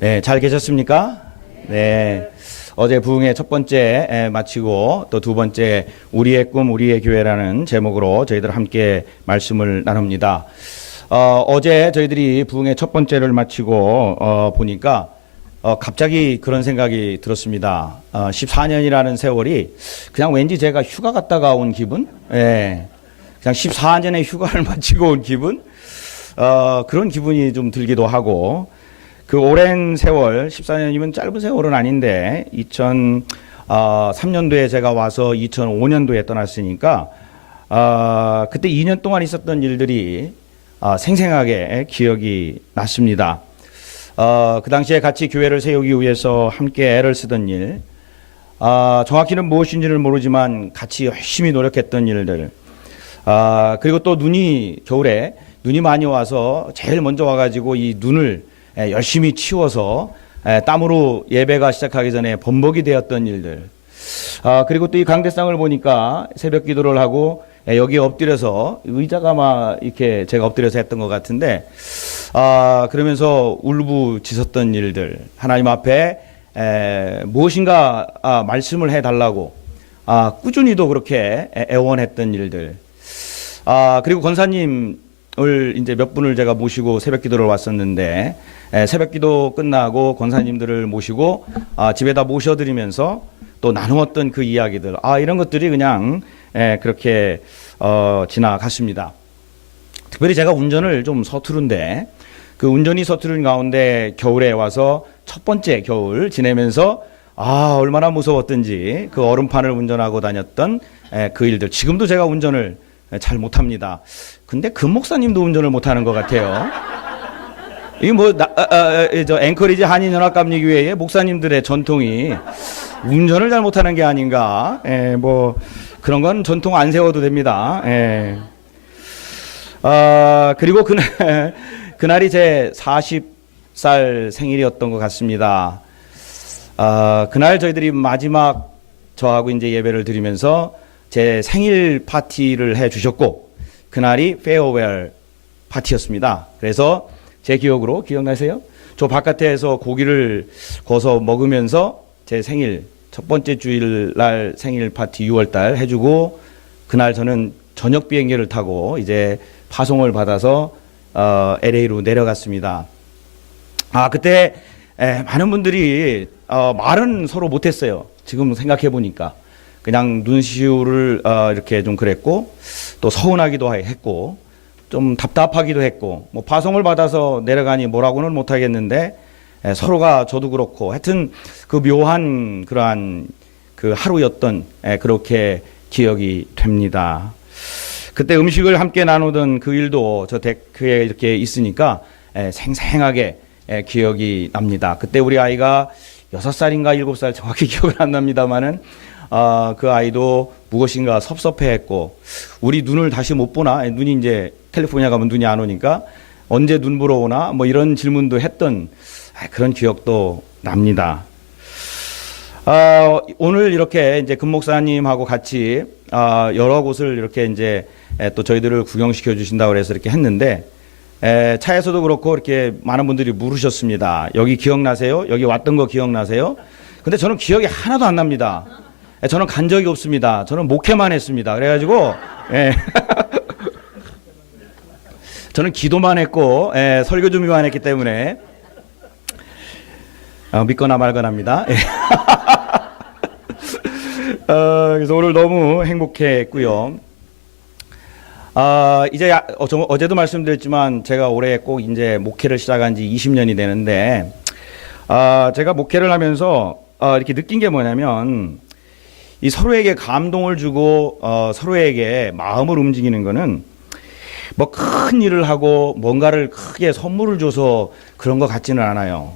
네, 잘 계셨습니까? 네. 어제 부흥회 첫 번째 마치고 또 두 번째 우리의 꿈 우리의 교회라는 제목으로 저희들 함께 말씀을 나눕니다. 어제 저희들이 부흥회 첫 번째를 마치고 보니까 갑자기 그런 생각이 들었습니다. 14년이라는 세월이 그냥 왠지 제가 휴가 갔다가 온 기분? 예. 그냥 14년의 휴가를 마치고 온 기분? 그런 기분이 좀 들기도 하고, 그 오랜 세월, 14년이면 짧은 세월은 아닌데 2003년도에 제가 와서 2005년도에 떠났으니까 그때 2년 동안 있었던 일들이 생생하게 기억이 났습니다. 그 당시에 같이 교회를 세우기 위해서 함께 애를 쓰던 일, 정확히는 무엇인지는 모르지만 같이 열심히 노력했던 일들, 그리고 또 겨울에 눈이 많이 와서 제일 먼저 와가지고 이 눈을 열심히 치워서 땀으로 예배가 시작하기 전에 범벅이 되었던 일들, 그리고 또 이 강대상을 보니까 새벽 기도를 하고 여기에 엎드려서 의자가 막 이렇게 제가 엎드려서 했던 것 같은데, 그러면서 울부짖었던 일들, 하나님 앞에 무엇인가 말씀을 해달라고 꾸준히도 그렇게 애원했던 일들, 그리고 권사님을 이제 몇 분을 제가 모시고 새벽 기도를 왔었는데, 새벽 기도 끝나고 권사님들을 모시고 집에다 모셔드리면서 또 나누었던 그 이야기들, 이런 것들이 그냥 그렇게 지나갔습니다. 특별히 제가 운전을 좀 서투른데, 그 운전이 서투른 가운데 겨울에 와서 첫 번째 겨울 지내면서 얼마나 무서웠던지 그 얼음판을 운전하고 다녔던 그 일들, 지금도 제가 운전을 잘 못합니다. 근데 금 목사님도 운전을 못하는 것 같아요. 이 저 앵커리지 한인연합감리교회의 목사님들의 전통이 운전을 잘 못하는 게 아닌가. 그런 건 전통 안 세워도 됩니다. 그리고 그날이 제 40살 생일이었던 것 같습니다. 그날 저희들이 마지막 저하고 이제 예배를 드리면서 제 생일 파티를 해 주셨고, 그날이 페어웰 파티였습니다. 그래서 제 기억으로, 기억나세요? 저 바깥에서 고기를 구워서 먹으면서 제 생일 첫 번째 주일날 생일 파티 6월달 해주고, 그날 저는 저녁 비행기를 타고 이제 파송을 받아서 LA로 내려갔습니다. 그때 많은 분들이 말은 서로 못했어요. 지금 생각해 보니까 그냥 눈시울을 이렇게 좀 그랬고, 또 서운하기도 했고, 좀 답답하기도 했고, 파송을 받아서 내려가니 뭐라고는 못하겠는데, 서로가 저도 그렇고, 하여튼 그 묘한 그러한 그 하루였던 그렇게 기억이 됩니다. 그때 음식을 함께 나누던 그 일도 저 데크에 이렇게 있으니까 생생하게 기억이 납니다. 그때 우리 아이가 6살인가 7살 정확히 기억은 안 납니다만은, 그 아이도 무엇인가 섭섭해했고, 우리 눈을 다시 못 보나? 눈이 이제 캘리포니아 가면 눈이 안 오니까 언제 눈 보러 오나? 이런 질문도 했던 그런 기억도 납니다. 오늘 이렇게 이제 금 목사님하고 같이 여러 곳을 이렇게 이제 또 저희들을 구경시켜 주신다고 해서 이렇게 했는데, 차에서도 그렇고 이렇게 많은 분들이 물으셨습니다. 여기 기억나세요? 여기 왔던 거 기억나세요? 근데 저는 기억이 하나도 안 납니다. 저는 간 적이 없습니다. 저는 목회만 했습니다. 그래가지고 저는 기도만 했고 설교 준비만 했기 때문에 믿거나 말거나입니다. 그래서 오늘 너무 행복했고요. 이제 어제도 말씀드렸지만 제가 올해 꼭 이제 목회를 시작한 지 20년이 되는데, 제가 목회를 하면서 이렇게 느낀 게 뭐냐면, 이 서로에게 감동을 주고 서로에게 마음을 움직이는 거는 큰 일을 하고 뭔가를 크게 선물을 줘서 그런 것 같지는 않아요.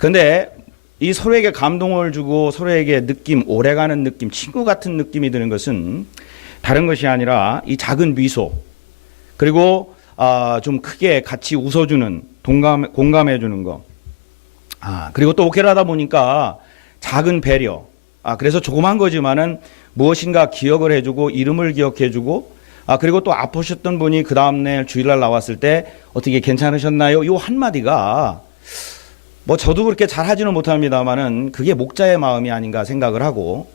그런데 이 서로에게 감동을 주고 서로에게 느낌, 오래가는 느낌, 친구 같은 느낌이 드는 것은 다른 것이 아니라 이 작은 미소, 그리고 좀 크게 같이 웃어주는, 공감해주는 거, 그리고 또 목회를 하다 보니까 작은 배려, 그래서 조그만 거지만은 무엇인가 기억을 해주고 이름을 기억해주고, 그리고 또 아프셨던 분이 그 다음날 주일날 나왔을 때 어떻게 괜찮으셨나요? 이 한마디가 뭐 저도 그렇게 잘하지는 못합니다만은 그게 목자의 마음이 아닌가 생각을 하고,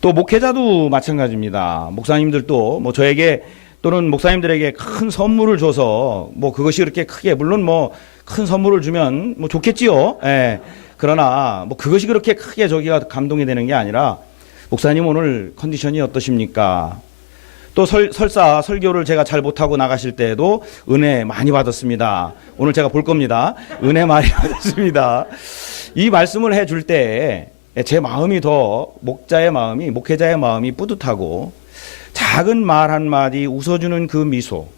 또 목회자도 마찬가지입니다. 목사님들도 뭐 저에게 또는 목사님들에게 큰 선물을 줘서 뭐 그것이 그렇게 크게, 물론 뭐 큰 선물을 주면 뭐 좋겠지요. 예. 그러나 뭐 그것이 그렇게 크게 저기가 감동이 되는 게 아니라, 목사님 오늘 컨디션이 어떠십니까? 또 설사 설교를 제가 잘 못하고 나가실 때에도 은혜 많이 받았습니다. 오늘 제가 볼 겁니다. 은혜 많이 받았습니다. 이 말씀을 해줄 때 제 마음이 더, 목자의 마음이, 목회자의 마음이 뿌듯하고, 작은 말 한마디 웃어주는 그 미소,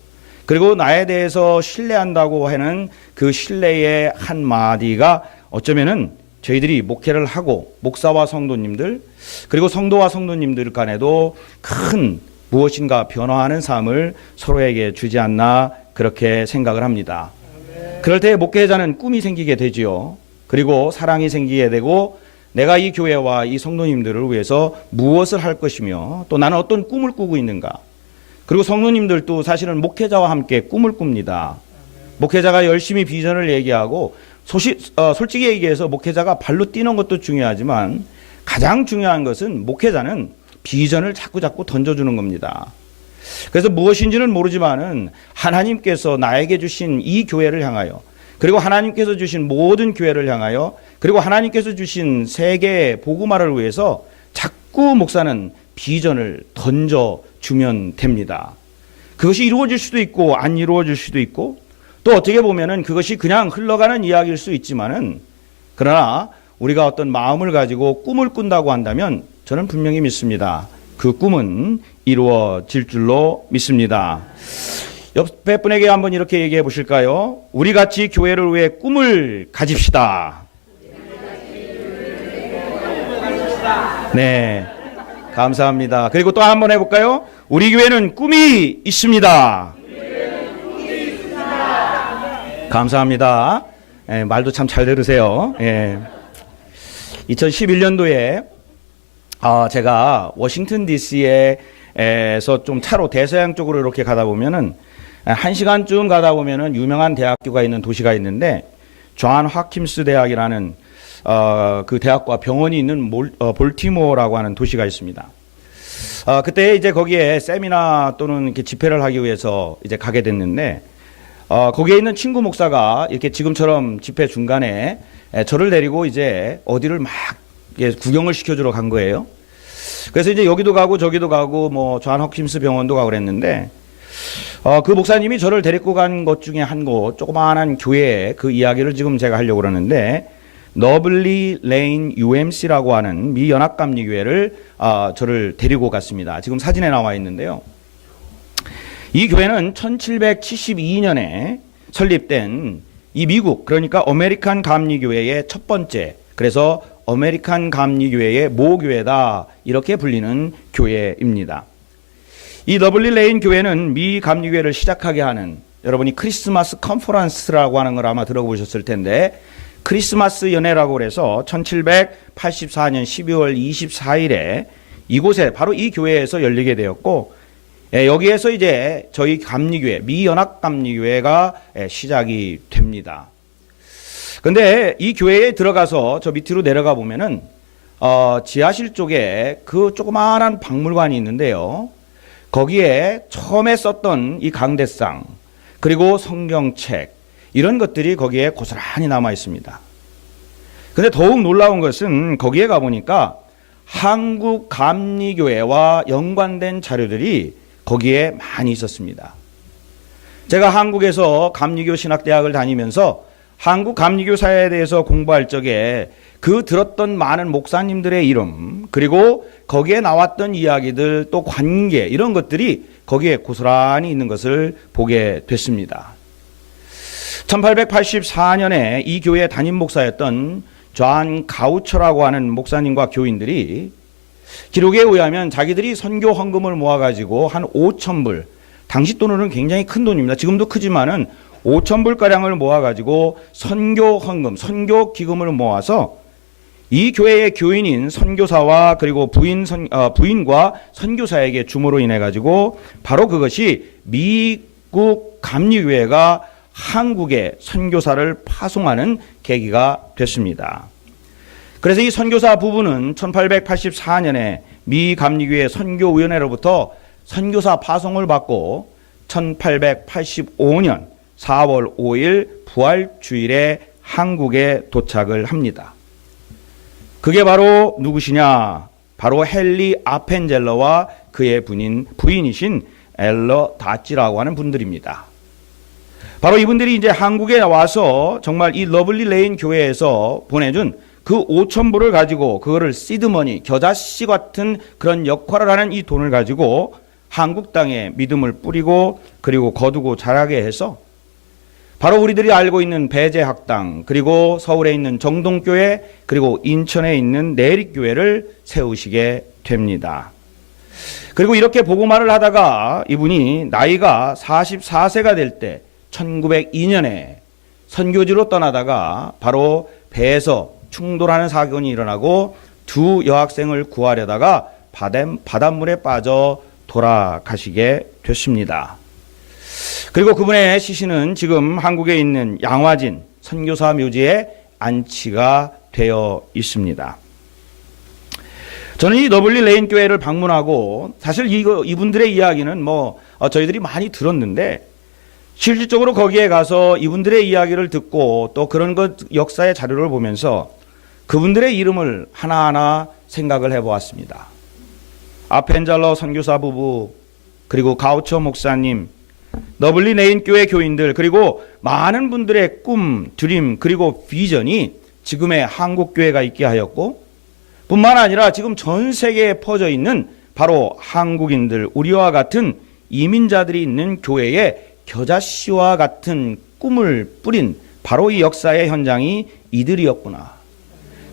그리고 나에 대해서 신뢰한다고 하는 그 신뢰의 한마디가 어쩌면은 저희들이 목회를 하고 목사와 성도님들, 그리고 성도와 성도님들 간에도 큰 무엇인가 변화하는 삶을 서로에게 주지 않나, 그렇게 생각을 합니다. 그럴 때 목회자는 꿈이 생기게 되지요. 그리고 사랑이 생기게 되고, 내가 이 교회와 이 성도님들을 위해서 무엇을 할 것이며, 또 나는 어떤 꿈을 꾸고 있는가. 그리고 성도님들도 사실은 목회자와 함께 꿈을 꿉니다. 목회자가 열심히 비전을 얘기하고, 솔직히 얘기해서 목회자가 발로 뛰는 것도 중요하지만 가장 중요한 것은 목회자는 비전을 자꾸 던져주는 겁니다. 그래서 무엇인지는 모르지만은 하나님께서 나에게 주신 이 교회를 향하여, 그리고 하나님께서 주신 모든 교회를 향하여, 그리고 하나님께서 주신 세계 복음화를 위해서 자꾸 목사는 비전을 던져주면 됩니다. 그것이 이루어질 수도 있고 안 이루어질 수도 있고, 또 어떻게 보면은 그것이 그냥 흘러가는 이야기일 수 있지만은, 그러나 우리가 어떤 마음을 가지고 꿈을 꾼다고 한다면 저는 분명히 믿습니다. 그 꿈은 이루어질 줄로 믿습니다. 옆에 분에게 한번 이렇게 얘기해 보실까요? 우리 같이 교회를 위해 꿈을 가집시다. 네, 감사합니다. 그리고 또 한번 해볼까요? 우리 교회는 꿈이 있습니다. 감사합니다. 예, 말도 참 잘 들으세요. 예. 2011년도에 제가 워싱턴 DC에서 좀 차로 대서양 쪽으로 이렇게 가다 보면은, 1시간쯤 가다 보면은 유명한 대학교가 있는 도시가 있는데, 존 홉킨스 대학이라는 그 대학과 병원이 있는 볼티모어라고 하는 도시가 있습니다. 그때 이제 거기에 세미나 또는 이렇게 집회를 하기 위해서 이제 가게 됐는데, 거기에 있는 친구 목사가 이렇게 지금처럼 집회 중간에 저를 데리고 이제 어디를 막 구경을 시켜주러 간 거예요. 그래서 이제 여기도 가고 저기도 가고 뭐 존 홉킨스 병원도 가고 그랬는데, 그 목사님이 저를 데리고 간 것 중에 한 곳, 조그마한 교회, 그 이야기를 지금 제가 하려고 그러는데, 너블리 레인 UMC라고 하는 미 연합감리교회를 저를 데리고 갔습니다. 지금 사진에 나와 있는데요. 이 교회는 1772년에 설립된 이 미국, 그러니까 아메리칸 감리교회의 첫 번째, 그래서 아메리칸 감리교회의 모교회다, 이렇게 불리는 교회입니다. 이 너블리 레인 교회는 미 감리교회를 시작하게 하는, 여러분이 크리스마스 컨퍼런스라고 하는 걸 아마 들어보셨을 텐데, 크리스마스 연회라고 그래서 1784년 12월 24일에 이곳에, 바로 이 교회에서 열리게 되었고, 여기에서 이제 저희 감리교회, 미연합감리교회가 시작이 됩니다. 근데 이 교회에 들어가서 저 밑으로 내려가 보면은 지하실 쪽에 그 조그마한 박물관이 있는데요. 거기에 처음에 썼던 이 강대상, 그리고 성경책, 이런 것들이 거기에 고스란히 남아 있습니다. 근데 더욱 놀라운 것은 거기에 가보니까 한국 감리교회와 연관된 자료들이 거기에 많이 있었습니다. 제가 한국에서 감리교 신학대학을 다니면서 한국 감리교사에 대해서 공부할 적에 그 들었던 많은 목사님들의 이름, 그리고 거기에 나왔던 이야기들, 또 관계, 이런 것들이 거기에 고스란히 있는 것을 보게 됐습니다. 1884년에 이 교회 담임 목사였던 존 가우처라고 하는 목사님과 교인들이 기록에 의하면 자기들이 선교 헌금을 모아가지고 한 5,000불, 당시 돈으로는 굉장히 큰 돈입니다. 지금도 크지만은 5,000불가량을 모아가지고 선교 헌금, 선교 기금을 모아서 이 교회의 교인인 선교사와 그리고 부인과 선교사에게 주모로 인해 가지고 바로 그것이 미국 감리교회가 한국에 선교사를 파송하는 계기가 됐습니다. 그래서 이 선교사 부부는 1884년에 미 감리교회 선교위원회로부터 선교사 파송을 받고 1885년 4월 5일 부활주일에 한국에 도착을 합니다. 그게 바로 누구시냐? 바로 헨리 아펜젤러와 그의 부인이신 엘러 다찌라고 하는 분들입니다. 바로 이분들이 이제 한국에 와서 정말 이 러블리 레인 교회에서 보내준 그 5,000불을 가지고 그거를 시드머니, 겨자씨 같은 그런 역할을 하는 이 돈을 가지고 한국 땅에 믿음을 뿌리고 그리고 거두고 자라게 해서 바로 우리들이 알고 있는 배재학당, 그리고 서울에 있는 정동교회, 그리고 인천에 있는 내립교회를 세우시게 됩니다. 그리고 이렇게 복음화를 하다가 이분이 나이가 44세가 될 때 1902년에 선교지로 떠나다가 바로 배에서 충돌하는 사건이 일어나고 두 여학생을 구하려다가 바닷물에 빠져 돌아가시게 됐습니다. 그리고 그분의 시신은 지금 한국에 있는 양화진 선교사 묘지에 안치가 되어 있습니다. 저는 이 러블리 레인 교회를 방문하고 사실 이분들의 이야기는 저희들이 많이 들었는데 실질적으로 거기에 가서 이분들의 이야기를 듣고 또 그런 것 역사의 자료를 보면서 그분들의 이름을 하나하나 생각을 해보았습니다. 아펜젤러 선교사 부부, 그리고 가우처 목사님, 러블리 레인 교회 교인들, 그리고 많은 분들의 꿈, 드림, 그리고 비전이 지금의 한국 교회가 있게 하였고, 뿐만 아니라 지금 전 세계에 퍼져 있는 바로 한국인들, 우리와 같은 이민자들이 있는 교회에 겨자씨와 같은 꿈을 뿌린 바로 이 역사의 현장이 이들이었구나.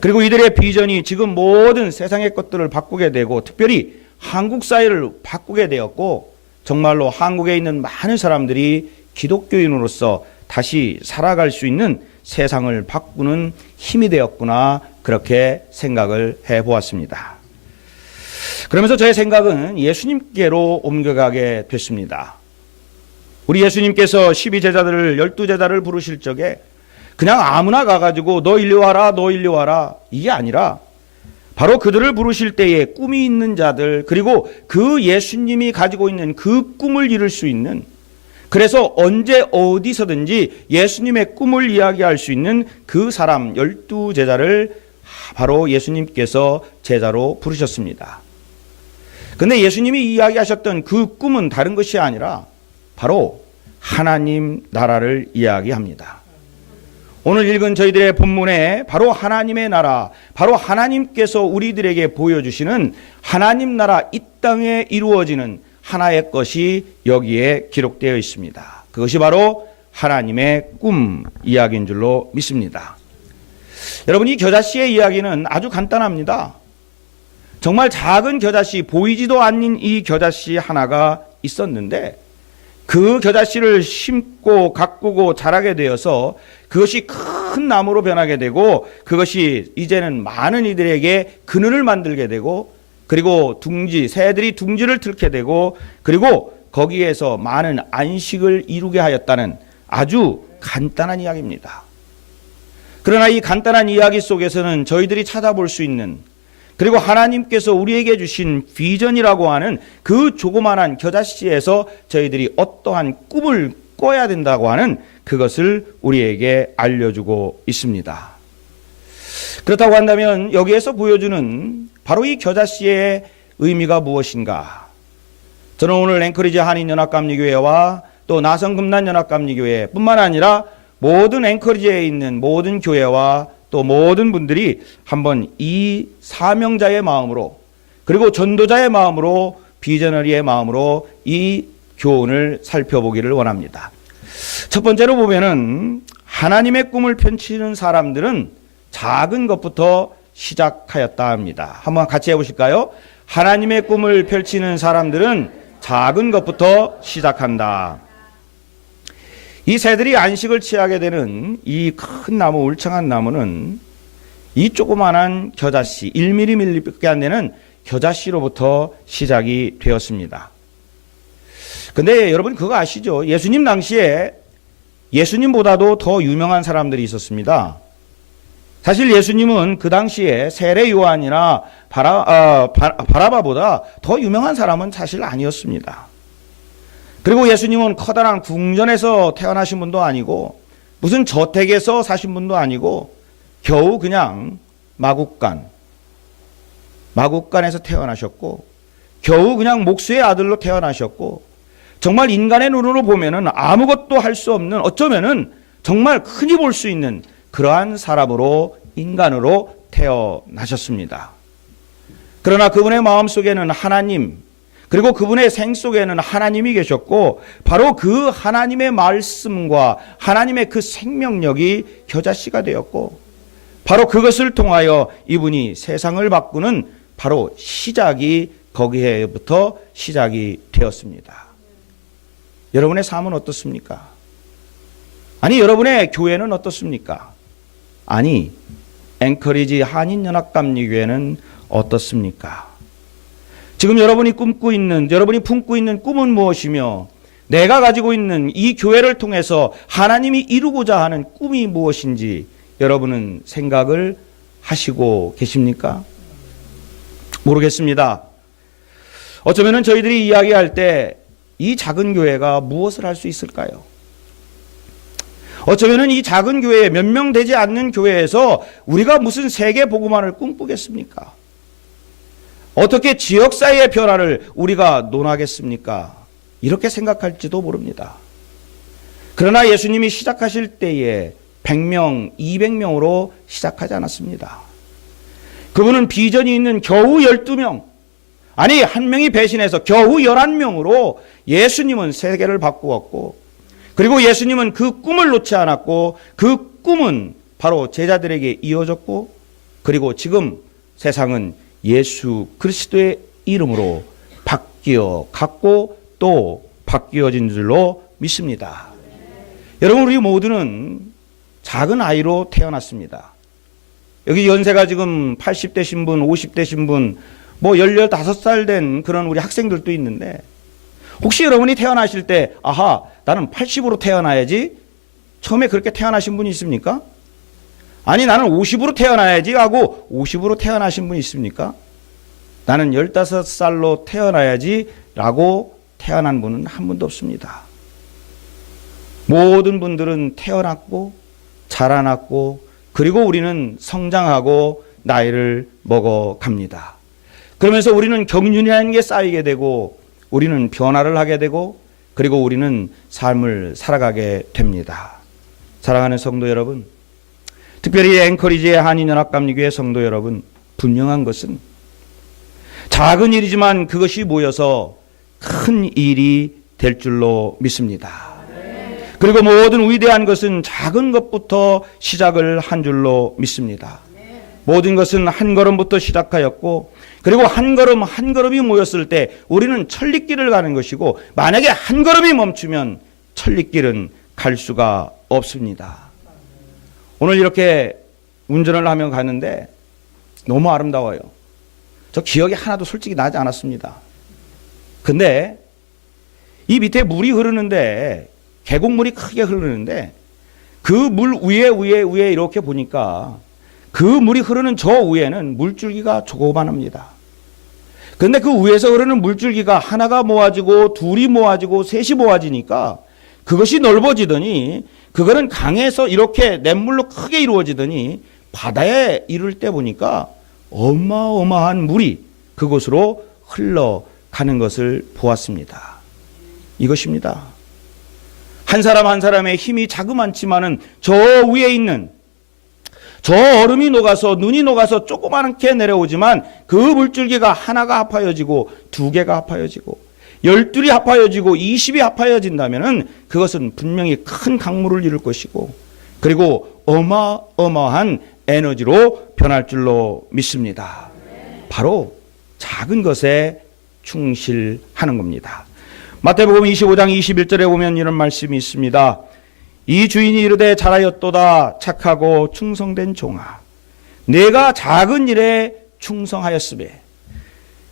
그리고 이들의 비전이 지금 모든 세상의 것들을 바꾸게 되고 특별히 한국 사회를 바꾸게 되었고 정말로 한국에 있는 많은 사람들이 기독교인으로서 다시 살아갈 수 있는 세상을 바꾸는 힘이 되었구나, 그렇게 생각을 해보았습니다. 그러면서 저의 생각은 예수님께로 옮겨가게 됐습니다. 우리 예수님께서 12제자들을 12제자를 부르실 적에 그냥 아무나 가가지고 너 일리 와라, 너 일리 와라, 이게 아니라 바로 그들을 부르실 때에 꿈이 있는 자들, 그리고 그 예수님이 가지고 있는 그 꿈을 이룰 수 있는, 그래서 언제 어디서든지 예수님의 꿈을 이야기할 수 있는 그 사람 12제자를 바로 예수님께서 제자로 부르셨습니다. 근데 예수님이 이야기하셨던 그 꿈은 다른 것이 아니라 바로 하나님 나라를 이야기합니다. 오늘 읽은 저희들의 본문에 바로 하나님의 나라, 바로 하나님께서 우리들에게 보여주시는 하나님 나라, 이 땅에 이루어지는 하나의 것이 여기에 기록되어 있습니다. 그것이 바로 하나님의 꿈 이야기인 줄로 믿습니다. 여러분, 이 겨자씨의 이야기는 아주 간단합니다. 정말 작은 겨자씨, 보이지도 않는 이 겨자씨 하나가 있었는데 그 겨자씨를 심고 가꾸고 자라게 되어서 그것이 큰 나무로 변하게 되고 그것이 이제는 많은 이들에게 그늘을 만들게 되고 그리고 새들이 둥지를 틀게 되고 그리고 거기에서 많은 안식을 이루게 하였다는 아주 간단한 이야기입니다. 그러나 이 간단한 이야기 속에서는 저희들이 찾아볼 수 있는, 그리고 하나님께서 우리에게 주신 비전이라고 하는 그 조그만한 겨자씨에서 저희들이 어떠한 꿈을 꿔야 된다고 하는 그것을 우리에게 알려주고 있습니다. 그렇다고 한다면 여기에서 보여주는 바로 이 겨자씨의 의미가 무엇인가? 저는 오늘 앵커리지 한인연합감리교회와 또 나성금난연합감리교회 뿐만 아니라 모든 앵커리지에 있는 모든 교회와 또 모든 분들이 한번 이 사명자의 마음으로, 그리고 전도자의 마음으로, 비저너리의 마음으로 이 교훈을 살펴보기를 원합니다. 첫 번째로 보면은 하나님의 꿈을 펼치는 사람들은 작은 것부터 시작하였다 합니다. 한번 같이 해보실까요? 하나님의 꿈을 펼치는 사람들은 작은 것부터 시작한다. 이 새들이 안식을 취하게 되는 이 큰 나무, 울창한 나무는 이 조그만한 겨자씨, 1mm밖에 안 되는 겨자씨로부터 시작이 되었습니다. 근데 여러분 그거 아시죠? 예수님 당시에 예수님보다도 더 유명한 사람들이 있었습니다. 사실 예수님은 그 당시에 세례 요한이나 바라바보다 더 유명한 사람은 사실 아니었습니다. 그리고 예수님은 커다란 궁전에서 태어나신 분도 아니고 무슨 저택에서 사신 분도 아니고 겨우 그냥 마국간에서 태어나셨고 겨우 그냥 목수의 아들로 태어나셨고 정말 인간의 눈으로 보면은 아무것도 할 수 없는 어쩌면은 정말 흔히 볼 수 있는 그러한 사람으로 인간으로 태어나셨습니다. 그러나 그분의 마음속에는 하나님 그리고 그분의 생 속에는 하나님이 계셨고 바로 그 하나님의 말씀과 하나님의 그 생명력이 겨자씨가 되었고 바로 그것을 통하여 이분이 세상을 바꾸는 바로 시작이 거기에부터 시작이 되었습니다. 여러분의 삶은 어떻습니까? 아니 여러분의 교회는 어떻습니까? 아니 앵커리지 한인연합감리교회는 어떻습니까? 지금 여러분이 품고 있는 꿈은 무엇이며 내가 가지고 있는 이 교회를 통해서 하나님이 이루고자 하는 꿈이 무엇인지 여러분은 생각을 하시고 계십니까? 모르겠습니다. 어쩌면 저희들이 이야기할 때 이 작은 교회가 무엇을 할 수 있을까요? 어쩌면 이 작은 교회에 몇 명 되지 않는 교회에서 우리가 무슨 세계 복음화를 꿈꾸겠습니까? 어떻게 지역사회의 변화를 우리가 논하겠습니까? 이렇게 생각할지도 모릅니다. 그러나 예수님이 시작하실 때에 100명, 200명으로 시작하지 않았습니다. 그분은 비전이 있는 겨우 12명, 아니 한 명이 배신해서 겨우 11명으로 예수님은 세계를 바꾸었고 그리고 예수님은 그 꿈을 놓지 않았고 그 꿈은 바로 제자들에게 이어졌고 그리고 지금 세상은 예수 그리스도의 이름으로 바뀌어 갔고 또 바뀌어진 줄로 믿습니다. 여러분 우리 모두는 작은 아이로 태어났습니다. 여기 연세가 지금 80대신 분, 50대신 분, 뭐 15살 된 그런 우리 학생들도 있는데 혹시 여러분이 태어나실 때 아하 나는 80으로 태어나야지 처음에 그렇게 태어나신 분이 있습니까? 아니 나는 50으로 태어나야지 하고 50으로 태어나신 분이 있습니까? 나는 15살로 태어나야지 라고 태어난 분은 한 분도 없습니다. 모든 분들은 태어났고 자라났고 그리고 우리는 성장하고 나이를 먹어갑니다. 그러면서 우리는 경륜이라는 게 쌓이게 되고 우리는 변화를 하게 되고 그리고 우리는 삶을 살아가게 됩니다. 사랑하는 성도 여러분, 특별히 앵커리지의 한인연합감리교회 성도 여러분, 분명한 것은 작은 일이지만 그것이 모여서 큰 일이 될 줄로 믿습니다. 그리고 모든 위대한 것은 작은 것부터 시작을 한 줄로 믿습니다. 모든 것은 한 걸음부터 시작하였고 그리고 한 걸음 한 걸음이 모였을 때 우리는 천리길을 가는 것이고 만약에 한 걸음이 멈추면 천리길은 갈 수가 없습니다. 오늘 이렇게 운전을 하며 가는데 너무 아름다워요. 저 기억이 하나도 솔직히 나지 않았습니다. 근데 이 밑에 물이 흐르는데 계곡물이 크게 흐르는데 그 물 위에 이렇게 보니까 그 물이 흐르는 저 위에는 물줄기가 조그만합니다. 그런데 그 위에서 흐르는 물줄기가 하나가 모아지고 둘이 모아지고 셋이 모아지니까 그것이 넓어지더니 그거는 강에서 이렇게 냇물로 크게 이루어지더니 바다에 이를 때 보니까 어마어마한 물이 그곳으로 흘러가는 것을 보았습니다. 이것입니다. 한 사람 한 사람의 힘이 자그만치만은 저 위에 있는 저 얼음이 녹아서 눈이 녹아서 조그맣게 내려오지만 그 물줄기가 하나가 합하여지고 두 개가 합하여지고 12이 합하여지고 20이 합하여진다면 그것은 분명히 큰 강물을 이룰 것이고 그리고 어마어마한 에너지로 변할 줄로 믿습니다. 바로 작은 것에 충실하는 겁니다. 마태복음 25장 21절에 보면 이런 말씀이 있습니다. 이 주인이 이르되 잘하였도다 착하고 충성된 종아 내가 작은 일에 충성하였으매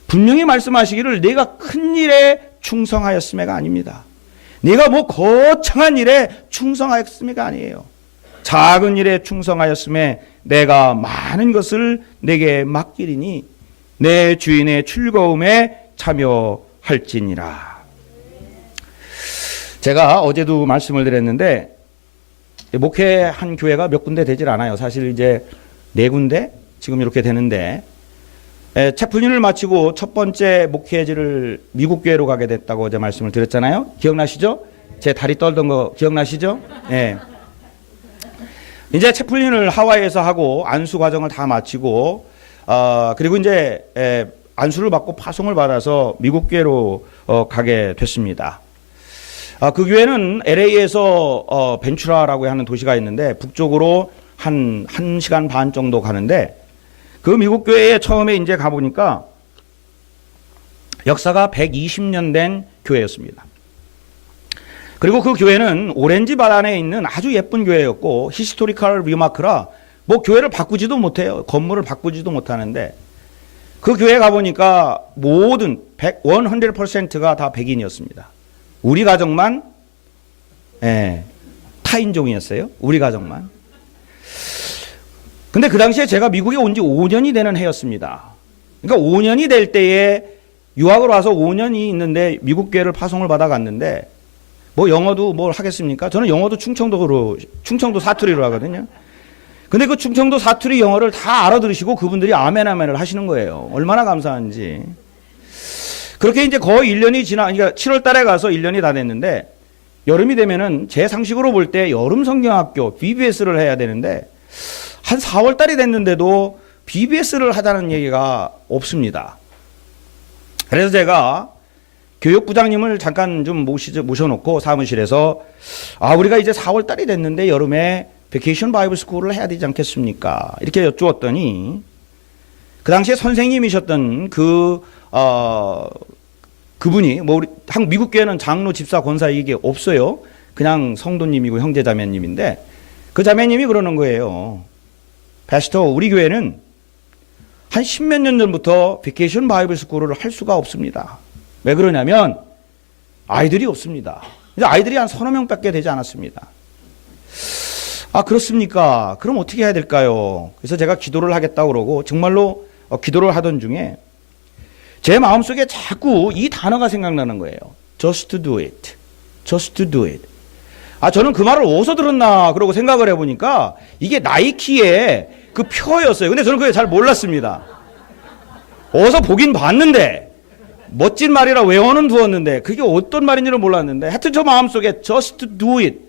분명히 말씀하시기를 내가 큰 일에 충성하였음에가 아닙니다. 네가 뭐 거창한 일에 충성하였음이가 아니에요. 작은 일에 충성하였음에 내가 많은 것을 내게 맡기리니 내 주인의 즐거움에 참여할지니라. 제가 어제도 말씀을 드렸는데 목회한 교회가 몇 군데 되질 않아요. 사실 이제 4군데 지금 이렇게 되는데, 채플린을 마치고 첫 번째 목회지를 미국 교회로 가게 됐다고 어제 말씀을 드렸잖아요. 기억나시죠? 제 다리 떨던 거 기억나시죠? 예. 이제 채플린을 하와이에서 하고 안수 과정을 다 마치고 그리고 이제 안수를 받고 파송을 받아서 미국 교회로 가게 됐습니다. 그 교회는 LA에서 벤츄라라고 하는 도시가 있는데 북쪽으로 한 1시간 반 정도 가는데, 그 미국 교회에 처음에 이제 가보니까 역사가 120년 된 교회였습니다. 그리고 그 교회는 오렌지 밭 안에 있는 아주 예쁜 교회였고, 히스토리컬 리마크라 뭐 교회를 바꾸지도 못해요. 건물을 바꾸지도 못하는데, 그 교회에 가보니까 모든 100%가 다 백인이었습니다. 우리 가정만 타인종이었어요. 우리 가정만. 근데 그 당시에 제가 미국에 온 지 5년이 되는 해였습니다. 그러니까 5년이 될 때에 유학을 와서 5년이 있는데 미국 교회를 파송을 받아 갔는데, 뭐 영어도 뭘 하겠습니까? 저는 영어도 충청도 사투리로 하거든요. 근데 그 충청도 사투리 영어를 다 알아들으시고 그분들이 아멘 아멘을 하시는 거예요. 얼마나 감사한지. 그렇게 이제 거의 1년이 그러니까 7월 달에 가서 1년이 다 됐는데, 여름이 되면은 제 상식으로 볼 때 여름 성경학교 BBS를 해야 되는데, 한 4월 달이 됐는데도 BBS를 하자는 얘기가 없습니다. 그래서 제가 교육부장님을 잠깐 좀 모셔놓고 사무실에서, 우리가 이제 4월 달이 됐는데 여름에 베케이션 바이블 스쿨을 해야 되지 않겠습니까? 이렇게 여쭈었더니, 그 당시에 선생님이셨던 그분이, 뭐 우리 한국 미국 교회는 장로, 집사, 권사 이게 없어요. 그냥 성도님이고 형제 자매님인데, 그 자매님이 그러는 거예요. 패스터, 우리 교회는 한 10몇 년 전부터 베케이션 바이블 스쿨을 할 수가 없습니다. 왜 그러냐면 아이들이 없습니다. 이제 아이들이 한 서너 명밖에 되지 않았습니다. 그렇습니까? 그럼 어떻게 해야 될까요? 그래서 제가 기도를 하겠다고 그러고 정말로 기도를 하던 중에 제 마음속에 자꾸 이 단어가 생각나는 거예요. Just do it. Just do it. 저는 그 말을 어디서 들었나 그러고 생각을 해보니까 이게 나이키의 그 표였어요. 근데 저는 그게 잘 몰랐습니다. 어디서 보긴 봤는데, 멋진 말이라 외워는 두었는데 그게 어떤 말인지는 몰랐는데, 하여튼 저 마음속에 just do it.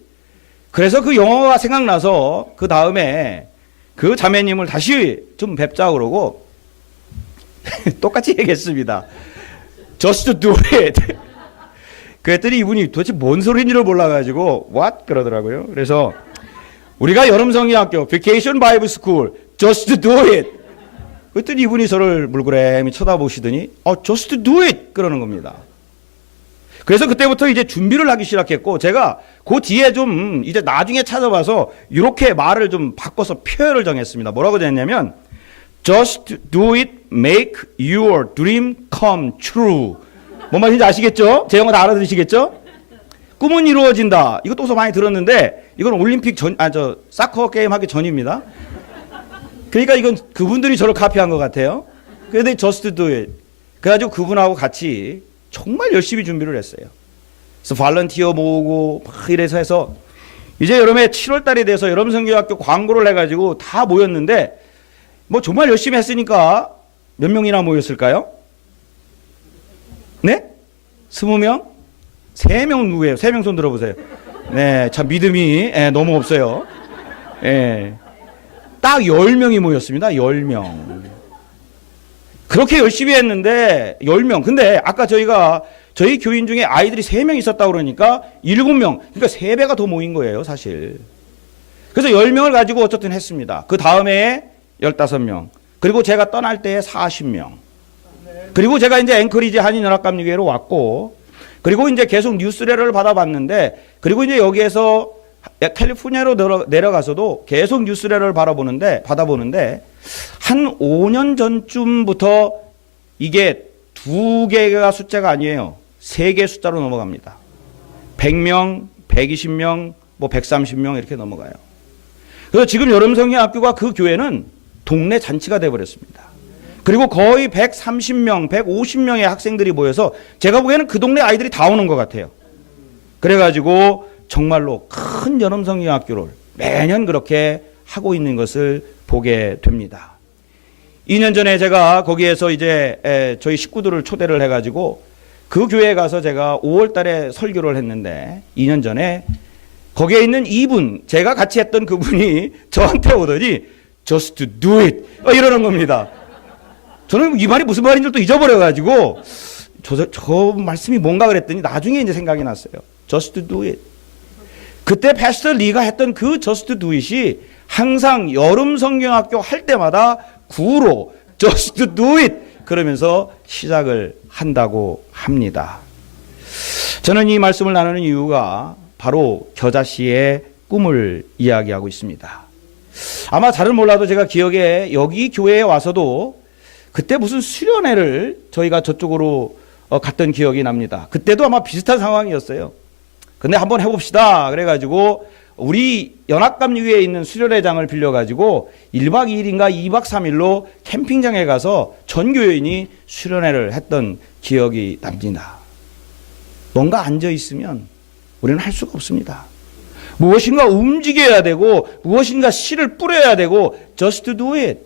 그래서 그 영어가 생각나서 그 다음에 그 자매님을 다시 좀 뵙자 그러고 똑같이 얘기했습니다. Just do it. 그랬더니 이분이 도대체 뭔 소리인지를 몰라가지고 what? 그러더라고요. 그래서 우리가 여름성경학교 Vacation Bible School Just do it. 그랬더니 이분이 저를 물그레미 쳐다보시더니 Just do it 그러는 겁니다. 그래서 그때부터 이제 준비를 하기 시작했고, 제가 그 뒤에 좀 이제 나중에 찾아봐서 이렇게 말을 좀 바꿔서 표현을 정했습니다. 뭐라고 정했냐면 Just do it, make your dream come true. 뭔 말인지 아시겠죠? 제 영어 다 알아들으시겠죠? 꿈은 이루어진다. 이것도 어서 많이 들었는데, 이건 올림픽 사커 게임 하기 전입니다. 그러니까 이건 그분들이 저를 카피한 것 같아요. 그런데 just do it. 그래가지고 그분하고 같이 정말 열심히 준비를 했어요. 그래서 발런티어 모으고 막 이래서 해서 이제 여름에 7월 달이 돼서 여름 성경학교 광고를 해가지고 다 모였는데, 뭐 정말 열심히 했으니까 몇 명이나 모였을까요? 네? 20명? 3명 누구예요? 3명 손 들어보세요. 네, 참 믿음이 너무 없어요. 딱 10명이 모였습니다. 10명. 그렇게 열심히 했는데 10명. 근데 아까 저희 교인 중에 아이들이 3명 있었다고 그러니까 7명. 그러니까 3배가 더 모인 거예요, 사실. 그래서 10명을 가지고 어쨌든 했습니다. 그 다음에 15명. 그리고 제가 떠날 때에 40명. 그리고 제가 이제 앵커리지 한인연합감리교회로 왔고, 그리고 이제 계속 뉴스레터를 받아봤는데, 그리고 이제 여기에서 캘리포니아로 내려가서도 계속 뉴스레터를 받아보는데 한 5년 전쯤부터 이게 2개가 숫자가 아니에요. 3개 숫자로 넘어갑니다. 100명, 120명, 뭐 130명 이렇게 넘어가요. 그래서 지금 여름성경학교가 그 교회는 동네 잔치가 돼버렸습니다. 그리고 거의 130명, 150명의 학생들이 모여서 제가 보기에는 그 동네 아이들이 다 오는 것 같아요. 그래가지고 정말로 큰 여름성경학교를 매년 그렇게 하고 있는 것을 보게 됩니다. 2년 전에 제가 거기에서 이제 저희 식구들을 초대를 해가지고 그 교회에 가서 제가 5월 달에 설교를 했는데 2년 전에 거기에 있는 이분, 제가 같이 했던 그분이 저한테 오더니 just do it 이러는 겁니다. 저는 이 말이 무슨 말인 줄 또 잊어버려가지고 저 말씀이 뭔가 그랬더니 나중에 이제 생각이 났어요. just do it. 그때 패스터 리가 했던 그 just do it이 항상 여름 성경학교 할 때마다 구로 just do it 그러면서 시작을 한다고 합니다. 저는 이 말씀을 나누는 이유가 바로 겨자씨의 꿈을 이야기하고 있습니다. 아마 잘은 몰라도 제가 기억에 여기 교회에 와서도 그때 무슨 수련회를 저희가 저쪽으로 갔던 기억이 납니다. 그때도 아마 비슷한 상황이었어요. 근데 한번 해봅시다. 그래가지고 우리 연합감리교회에 있는 수련회장을 빌려가지고 1박 2일인가 2박 3일로 캠핑장에 가서 전 교회인이 수련회를 했던 기억이 납니다. 뭔가 앉아있으면 우리는 할 수가 없습니다. 무엇인가 움직여야 되고 무엇인가 씨를 뿌려야 되고 just do it.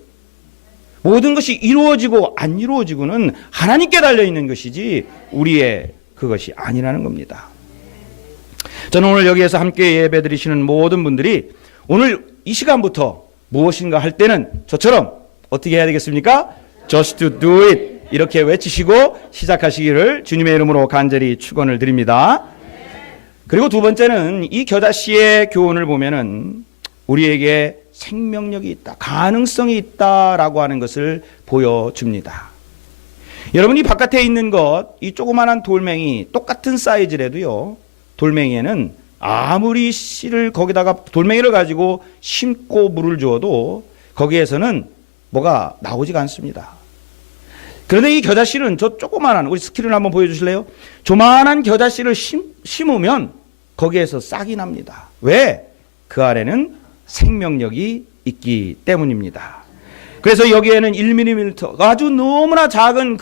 모든 것이 이루어지고 안 이루어지고는 하나님께 달려있는 것이지 우리의 그것이 아니라는 겁니다. 저는 오늘 여기에서 함께 예배드리시는 모든 분들이 오늘 이 시간부터 무엇인가 할 때는 저처럼 어떻게 해야 되겠습니까? Just do it 이렇게 외치시고 시작하시기를 주님의 이름으로 간절히 축원을 드립니다. 그리고 두 번째는 이 겨자씨의 교훈을 보면은 우리에게 생명력이 있다, 가능성이 있다라고 하는 것을 보여줍니다. 여러분이 바깥에 있는 것, 이 조그마한 돌멩이 똑같은 사이즈라도요, 돌멩이에는 아무리 씨를 거기다가 돌멩이를 가지고 심고 물을 주어도 거기에서는 뭐가 나오지가 않습니다. 그런데 이 겨자씨는 저 조그마한, 우리 스크린 한번 보여주실래요? 조만한 겨자씨를 심으면 거기에서 싹이 납니다. 왜? 그 아래는 생명력이 있기 때문입니다. 그래서 여기에는 1mm 아주 너무나 작은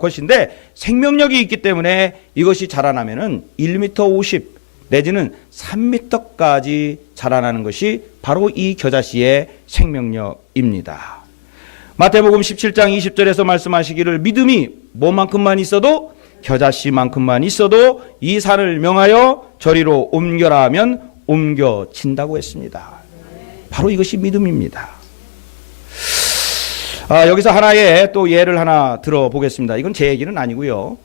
것인데 생명력이 있기 때문에 이것이 자라나면은 1m 50 내지는 3m까지 자라나는 것이 바로 이 겨자씨의 생명력입니다. 마태복음 17장 20절에서 말씀하시기를 믿음이 뭐만큼만 있어도 겨자씨만큼만 있어도 이 산을 명하여 저리로 옮겨라 하면 옮겨진다고 했습니다. 바로 이것이 믿음입니다. 여기서 하나의 또 예를 하나 들어보겠습니다. 이건 제 얘기는 아니고요.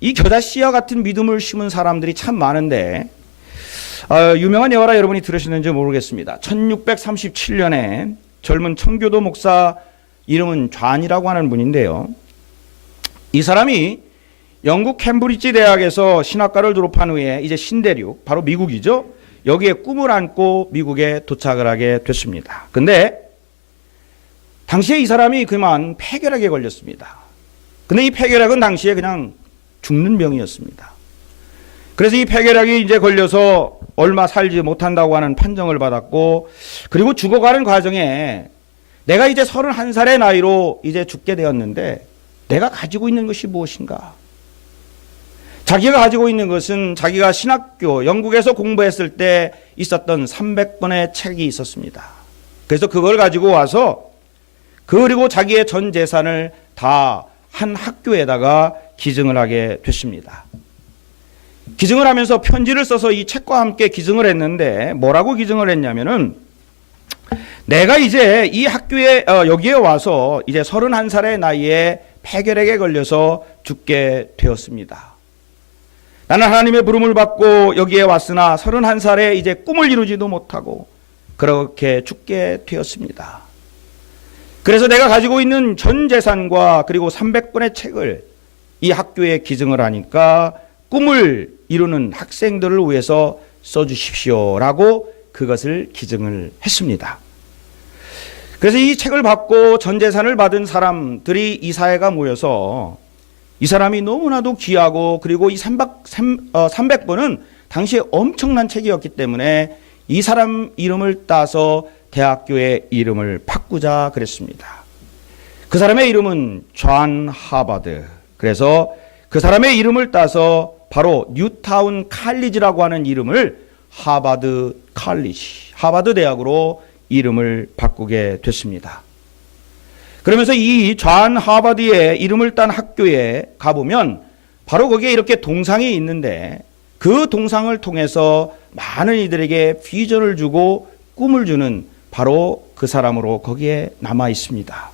이 겨자씨와 같은 믿음을 심은 사람들이 참 많은데 유명한 예화라 여러분이 들으셨는지 모르겠습니다. 1637년에 젊은 청교도 목사 이름은 존이라고 하는 분인데요. 이 사람이 영국 캠브리지 대학에서 신학과를 졸업한 후에 이제 신대륙, 바로 미국이죠. 여기에 꿈을 안고 미국에 도착을 하게 됐습니다. 근데 당시에 이 사람이 그만 폐결핵에 걸렸습니다. 근데 이 폐결핵은 당시에 그냥 죽는 병이었습니다. 그래서 이 폐결핵이 이제 걸려서 얼마 살지 못한다고 하는 판정을 받았고, 그리고 죽어가는 과정에 내가 이제 31살의 나이로 이제 죽게 되었는데 내가 가지고 있는 것이 무엇인가? 자기가 가지고 있는 것은 자기가 신학교 영국에서 공부했을 때 있었던 300권의 책이 있었습니다. 그래서 그걸 가지고 와서 그리고 자기의 전 재산을 다 한 학교에다가 기증을 하게 됐습니다. 기증을 하면서 편지를 써서 이 책과 함께 기증을 했는데 뭐라고 기증을 했냐면은 내가 이제 이 학교에 여기에 와서 이제 31살의 나이에 폐결핵에 걸려서 죽게 되었습니다. 나는 하나님의 부름을 받고 여기에 왔으나 31살에 이제 꿈을 이루지도 못하고 그렇게 죽게 되었습니다. 그래서 내가 가지고 있는 전 재산과 그리고 300권의 책을 이 학교에 기증을 하니까 꿈을 이루는 학생들을 위해서 써주십시오라고 그것을 기증을 했습니다. 그래서 이 책을 받고 전 재산을 받은 사람들이 이 사회가 모여서 이 사람이 너무나도 귀하고 그리고 이 300번은 당시에 엄청난 책이었기 때문에 이 사람 이름을 따서 대학교의 이름을 바꾸자 그랬습니다. 그 사람의 이름은 존 하버드. 그래서 그 사람의 이름을 따서 바로 뉴타운 칼리지라고 하는 이름을 하버드 칼리지, 하버드 대학으로 이름을 바꾸게 됐습니다. 그러면서 이 존 하버드의 이름을 딴 학교에 가보면 바로 거기에 이렇게 동상이 있는데 그 동상을 통해서 많은 이들에게 비전을 주고 꿈을 주는 바로 그 사람으로 거기에 남아 있습니다.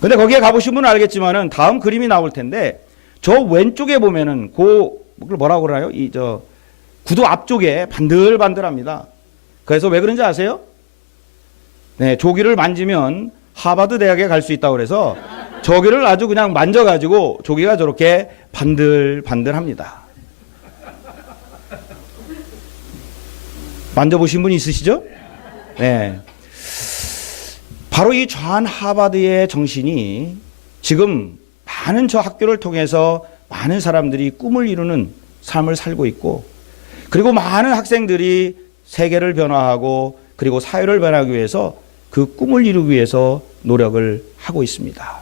근데 거기에 가보신 분은 알겠지만은 다음 그림이 나올 텐데 저 왼쪽에 보면은 그걸 뭐라고 그러나요? 구두 앞쪽에 반들반들합니다. 그래서 왜 그런지 아세요? 네, 조기를 만지면 하버드 대학에 갈 수 있다고 그래서 조기를 아주 그냥 만져가지고 조기가 저렇게 반들반들합니다. 만져보신 분 있으시죠? 네. 바로 이 존 하버드의 정신이 지금 많은 저 학교를 통해서 많은 사람들이 꿈을 이루는 삶을 살고 있고 그리고 많은 학생들이 세계를 변화하고 그리고 사회를 변화하기 위해서 그 꿈을 이루기 위해서 노력을 하고 있습니다.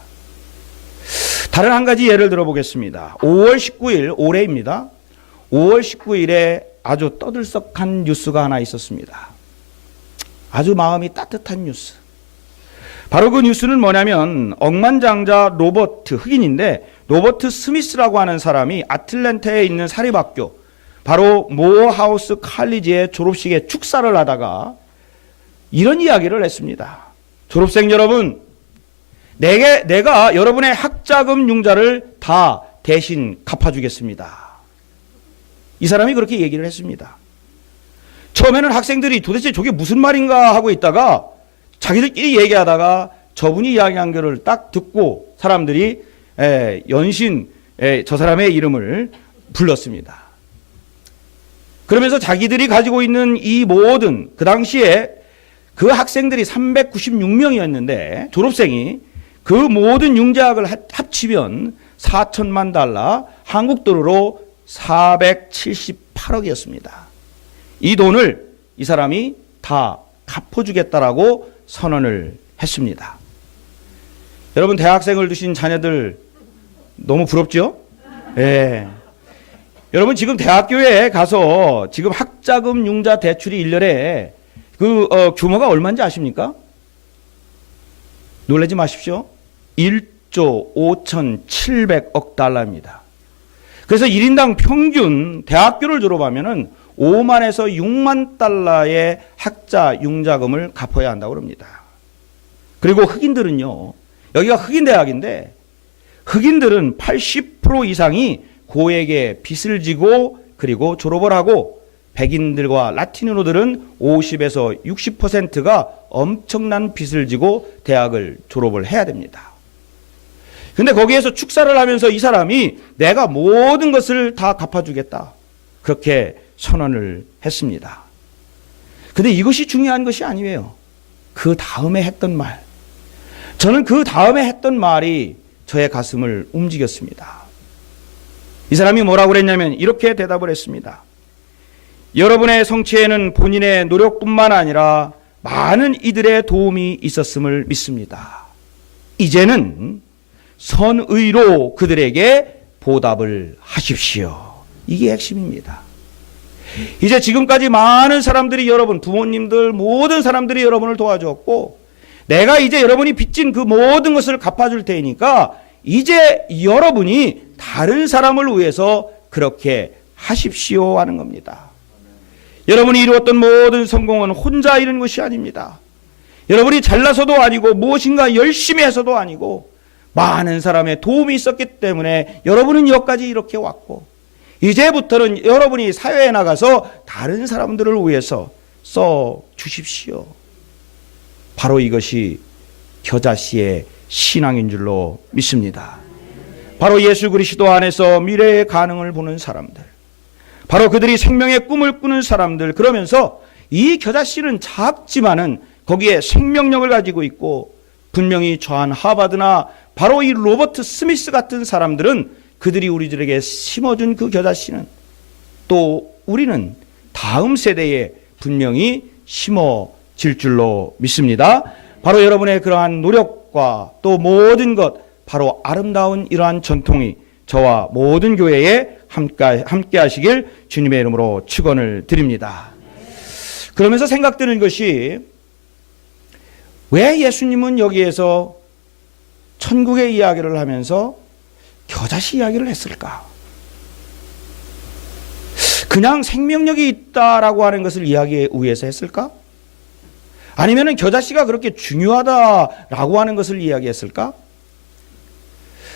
다른 한 가지 예를 들어보겠습니다. 5월 19일 올해입니다. 5월 19일에 아주 떠들썩한 뉴스가 하나 있었습니다. 아주 마음이 따뜻한 뉴스. 바로 그 뉴스는 뭐냐면 억만장자 흑인인데 로버트 스미스라고 하는 사람이 아틀랜타에 있는 사립학교 바로 모어하우스 칼리지의 졸업식에 축사를 하다가 이런 이야기를 했습니다. 졸업생 여러분, 내가 여러분의 학자금 융자를 다 대신 갚아주겠습니다. 이 사람이 그렇게 얘기를 했습니다. 처음에는 학생들이 도대체 저게 무슨 말인가 하고 있다가 자기들끼리 얘기하다가 저분이 이야기한 거를 딱 듣고 사람들이 연신 저 사람의 이름을 불렀습니다. 그러면서 자기들이 가지고 있는 이 모든 그 당시에 그 학생들이 396명이었는데 졸업생이 그 모든 융자학을 합치면 4천만 달러, 한국 돈으로 478억이었습니다. 이 돈을 이 사람이 다 갚아주겠다라고 선언을 했습니다. 여러분 대학생을 두신 자녀들 너무 부럽죠? 예. 여러분 지금 대학교에 가서 지금 학자금 융자 대출이 1년에 규모가 얼마인지 아십니까? 놀라지 마십시오. 1조 5,700억 달러입니다. 그래서 1인당 평균 대학교를 졸업하면은 5만에서 6만 달러의 학자 융자금을 갚아야 한다고 합니다. 그리고 흑인들은요, 여기가 흑인 대학인데 흑인들은 80% 이상이 고액의 빚을 지고 그리고 졸업을 하고 백인들과 라티노들은 50에서 60%가 엄청난 빚을 지고 대학을 졸업을 해야 됩니다. 근데 거기에서 축사를 하면서 이 사람이 내가 모든 것을 다 갚아주겠다. 그렇게 선언을 했습니다. 근데 이것이 중요한 것이 아니에요. 그 다음에 했던 말. 저는 그 다음에 했던 말이 저의 가슴을 움직였습니다. 이 사람이 뭐라고 그랬냐면 이렇게 대답을 했습니다. 여러분의 성취에는 본인의 노력뿐만 아니라 많은 이들의 도움이 있었음을 믿습니다. 이제는 선의로 그들에게 보답을 하십시오. 이게 핵심입니다. 이제 지금까지 많은 사람들이 여러분, 부모님들, 모든 사람들이 여러분을 도와주었고 내가 이제 여러분이 빚진 그 모든 것을 갚아줄 테니까 이제 여러분이 다른 사람을 위해서 그렇게 하십시오 하는 겁니다. 여러분이 이루었던 모든 성공은 혼자 이룬 것이 아닙니다. 여러분이 잘나서도 아니고 무엇인가 열심히 해서도 아니고 많은 사람의 도움이 있었기 때문에 여러분은 여기까지 이렇게 왔고 이제부터는 여러분이 사회에 나가서 다른 사람들을 위해서 써 주십시오. 바로 이것이 겨자씨의 신앙인 줄로 믿습니다. 바로 예수 그리스도 안에서 미래의 가능을 보는 사람들, 바로 그들이 생명의 꿈을 꾸는 사람들, 그러면서 이 겨자씨는 작지만은 거기에 생명력을 가지고 있고 분명히 존 하버드나 바로 이 로버트 스미스 같은 사람들은 그들이 우리들에게 심어준 그 겨자씨는 또 우리는 다음 세대에 분명히 심어질 줄로 믿습니다. 바로 여러분의 그러한 노력과 또 모든 것, 바로 아름다운 이러한 전통이 저와 모든 교회에 함께 하시길 주님의 이름으로 축원을 드립니다. 그러면서 생각드는 것이, 왜 예수님은 여기에서 천국의 이야기를 하면서 겨자씨 이야기를 했을까? 그냥 생명력이 있다라고 하는 것을 이야기하기 위해서 했을까? 아니면 겨자씨가 그렇게 중요하다라고 하는 것을 이야기했을까?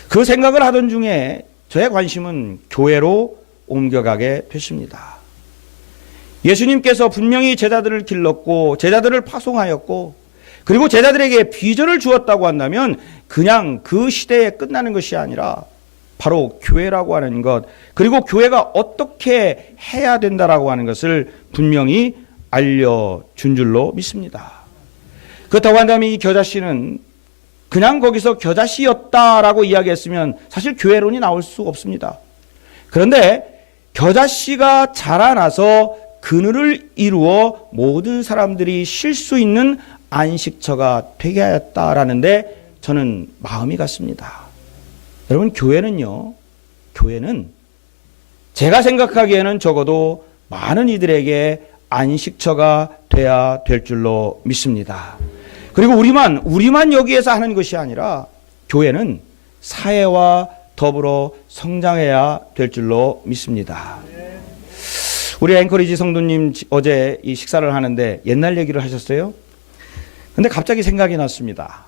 그 생각을 하던 중에 저의 관심은 교회로 옮겨가게 됐습니다. 예수님께서 분명히 제자들을 길렀고 제자들을 파송하였고 그리고 제자들에게 비전을 주었다고 한다면 그냥 그 시대에 끝나는 것이 아니라 바로 교회라고 하는 것, 그리고 교회가 어떻게 해야 된다라고 하는 것을 분명히 알려준 줄로 믿습니다. 그렇다고 한다면 이 겨자씨는 그냥 거기서 겨자씨였다라고 이야기했으면 사실 교회론이 나올 수 없습니다. 그런데 겨자씨가 자라나서 그늘을 이루어 모든 사람들이 쉴 수 있는 안식처가 되게 하였다라는데 저는 마음이 갔습니다. 여러분, 교회는요, 교회는 제가 생각하기에는 적어도 많은 이들에게 안식처가 돼야 될 줄로 믿습니다. 그리고 우리만 여기에서 하는 것이 아니라 교회는 사회와 더불어 성장해야 될 줄로 믿습니다. 우리 앵커리지 성도님 어제 이 식사를 하는데 옛날 얘기를 하셨어요. 근데 갑자기 생각이 났습니다.